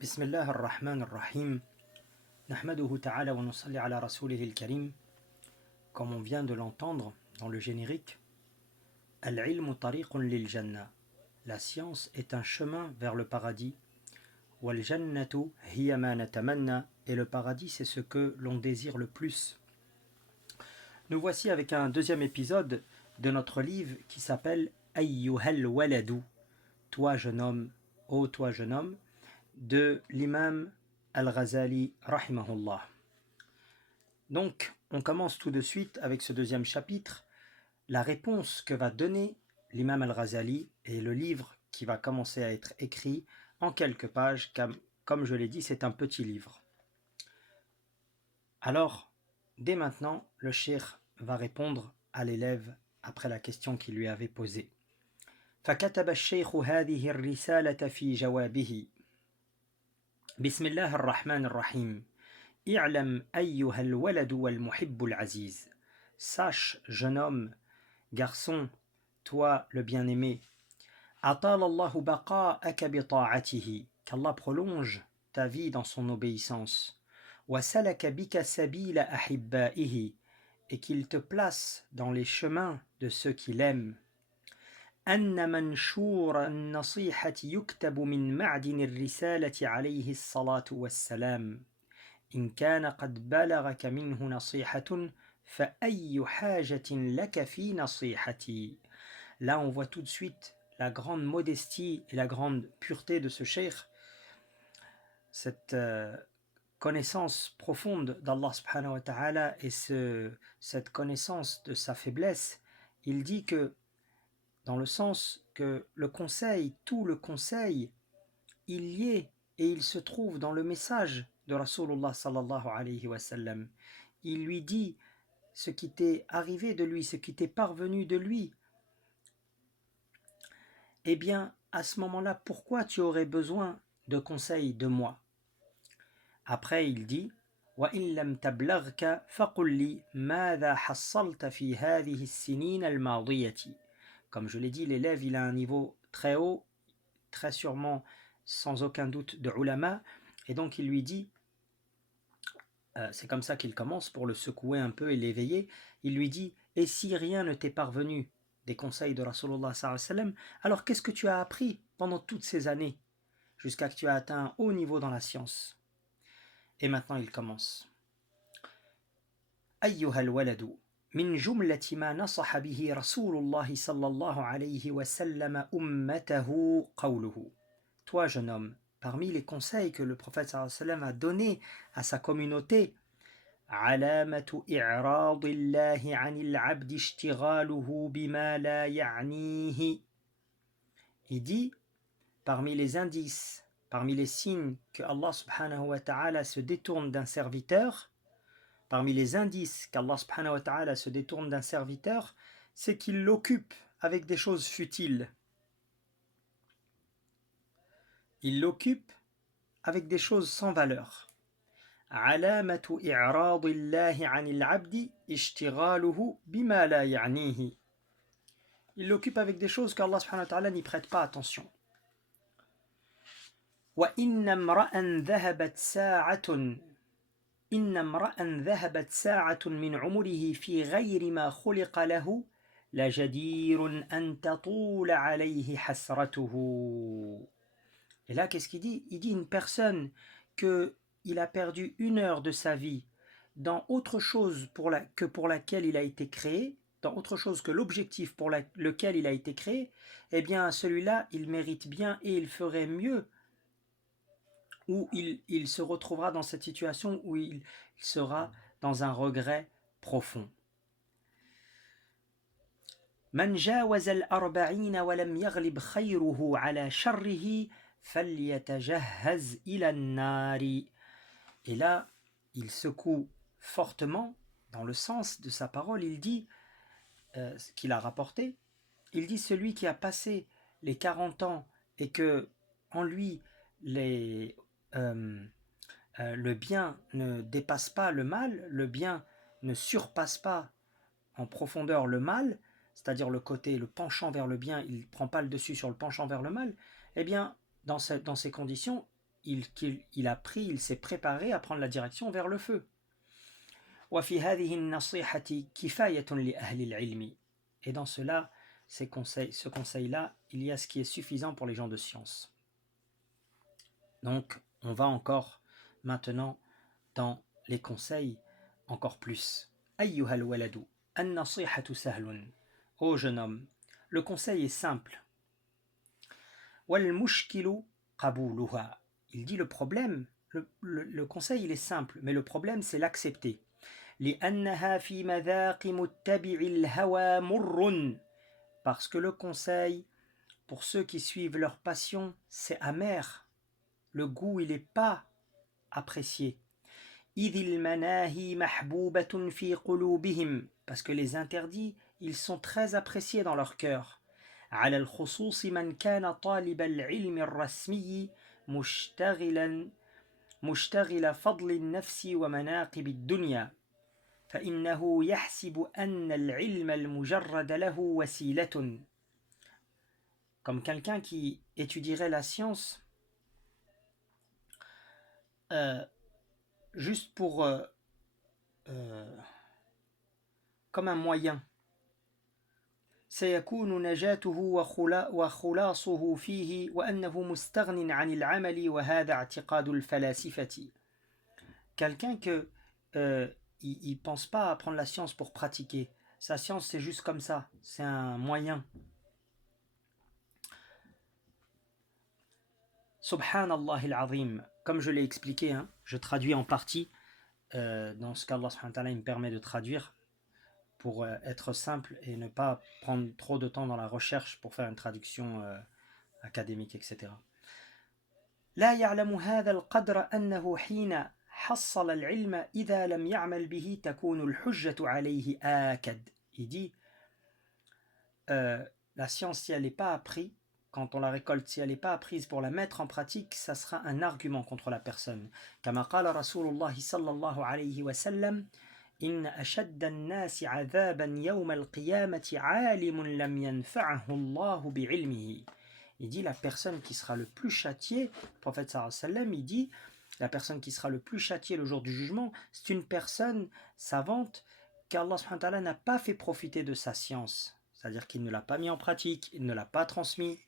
بسم الله الرحمن الرحيم نحمده تعالى ونصلي على رسوله الكريم. Comme on vient de l'entendre dans le générique, Al-ilmu tariqun lil jannah. La science est un chemin vers le paradis. Wal jannatu hiya ma natamanna. Et le paradis, c'est ce que l'on désire le plus. Nous voici avec un deuxième épisode de notre livre qui s'appelle Ayyuhal waladu. Toi jeune homme, ô toi jeune homme, de l'imam Al-Ghazali rahimahullah. Donc, on commence tout de suite avec ce deuxième chapitre, la réponse que va donner l'imam Al-Ghazali et le livre qui va commencer à être écrit en quelques pages, comme je l'ai dit, c'est un petit livre. Alors, dès maintenant, le cheikh va répondre à l'élève après la question qu'il lui avait posée. فكتب الشيخ هذه الرسالة في جوابه بسم الله الرحمن الرحيم اعلم أيها الولد والمحب العزيز. Sache, jeune homme, garçon, toi le bien-aimé, أطال الله بقاءك بطاعته, qu'Allah prolonge ta vie dans son obéissance, وسلك بك سبيل أحبائه, et qu'il te place dans les chemins de ceux qui l'aiment. أن منشور النصيحة يكتب من معدن الرسالة عليه الصلاة والسلام. إن كان قد بلغك منه نصيحة فأي حاجة لك في نصيحتي. Là, on voit tout de suite la grande modestie et la grande pureté de ce cheikh, cette connaissance profonde d'Allah subhanahu wa ta'ala et cette connaissance de sa faiblesse. Il dit que, dans le sens que le conseil, tout le conseil, il y est et il se trouve dans le message de Rasulullah sallallahu alayhi wa sallam. Il lui dit ce qui t'est arrivé de lui, ce qui t'est parvenu de lui. Eh bien, à ce moment-là, pourquoi tu aurais besoin de conseils de moi? Après, il dit وَإِن لَمْ تَبْلَغْكَ فَقُلْ لِي مَاذَا حَصَّلْتَ فِي هَذِهِ السِّنِينَ الْمَاضِيَةِ. Comme je l'ai dit, l'élève, il a un niveau très haut, très sûrement, sans aucun doute, de ulama. Et donc, il lui dit, c'est comme ça qu'il commence pour le secouer un peu et l'éveiller. Il lui dit, et si rien ne t'est parvenu des conseils de Rasulullah sallallahu alayhi wa sallam, alors qu'est-ce que tu as appris pendant toutes ces années, jusqu'à ce que tu aies atteint un haut niveau dans la science? Et maintenant, il commence. أيها الولد من جملة ما نصح به رسول الله صلى الله عليه وسلم أمته قوله. Toi, jeune homme, parmi les conseils que le prophète sallallahu alayhi wa sallam a donnés à sa communauté, علامة إعراض الله عن العبد اشتغاله بما لا يعنيه. Il dit, parmi les indices, parmi les signes que Allah subhanahu wa ta'ala se détourne d'un serviteur, parmi les indices qu'Allah subhanahu wa ta'ala se détourne d'un serviteur, c'est qu'il l'occupe avec des choses futiles. Il l'occupe avec des choses sans valeur. علامة إعراض الله عن العبد اشتغاله بما لا يعنيه. Il l'occupe avec des choses qu'Allah subhanahu wa ta'ala n'y prête pas attention. وإن امرأ ذهبت ساعة إن امرأ ذهبت ساعة من عمره في غير ما خلق له لجدير أن تطول عليه حسرته. Et là, qu'est-ce qu'il dit? Il dit une personne qu'il a perdu 1 heure de sa vie dans autre chose que pour laquelle il a été créé, dans autre chose que l'objectif pour lequel il a été créé, eh bien celui-là, il mérite bien et il ferait mieux, où il se retrouvera dans cette situation où il sera dans un regret profond. من جاوز الأربعين ولم يغلب خيره على شره فليتجهز إلى النار. Et là, il secoue fortement, dans le sens de sa parole, il dit, ce qu'il a rapporté, il dit celui qui a passé les 40 ans et que en lui le bien ne dépasse pas le mal, le bien ne surpasse pas en profondeur le mal, c'est-à-dire le penchant vers le bien, il ne prend pas le dessus sur le penchant vers le mal, eh bien, dans ces conditions, il s'est préparé à prendre la direction vers le feu. وفي هذه النصيحة كفاية لأهل العلم. Et dans ce conseil-là, il y a ce qui est suffisant pour les gens de science. Donc, on va encore maintenant dans les conseils encore plus. أيها الولد النصيحة سهل. Ô jeune homme, le conseil est simple. والمشكل قبولها. Il dit le problème, le conseil il est simple, mais le problème c'est l'accepter. لأنها في مذاق متبع الهوى مر. Parce que le conseil, pour ceux qui suivent leur passion, c'est amer. Le goût, il n'est pas apprécié. إذ المناهي محبوبة في قلوبهم. Parce que les interdits, ils sont très appréciés dans leur cœur. على الخصوص من كان طالب العلم الرسمي مشتغل فضل النفس ومناقب الدنيا. فإنه يحسب أن العلم المجرد له وسيلة. Comme quelqu'un qui étudierait la science juste pour comme un moyen. سيكون نجاته وخلاصه فيه وأنه مستغن عن العمل وهذا اعتقاد الفلاسفة. Quelqu'un que il pense pas à prendre la science pour pratiquer. Sa science c'est juste comme ça, c'est un moyen. Subhanallah al-Azim, comme je l'ai expliqué, hein, je traduis en partie dans ce qu'Allah subhanahu wa ta'ala me permet de traduire pour être simple et ne pas prendre trop de temps dans la recherche pour faire une traduction académique, etc. لا يعلم هذا القدر أنه حين حصل العلم إذا لم يعمل به تكون الحجة عليه آكد. Il dit la science si elle n'est pas apprise, quand on la récolte, si elle n'est pas apprise pour la mettre en pratique, ça sera un argument contre la personne. كما قال رسول الله صلى الله عليه وسلم إن أشد الناس عذابا يوم القيامة عالم لم ينفعه الله بعلمه. Il dit la personne qui sera le plus châtiée, le prophète sallallahu alayhi wa sallam, il dit la personne qui sera le plus châtiée le jour du jugement, c'est une personne savante qu'Allah subhanahu wa ta'ala n'a pas fait profiter de sa science. C'est-à-dire qu'il ne l'a pas mis en pratique, il ne l'a pas transmis.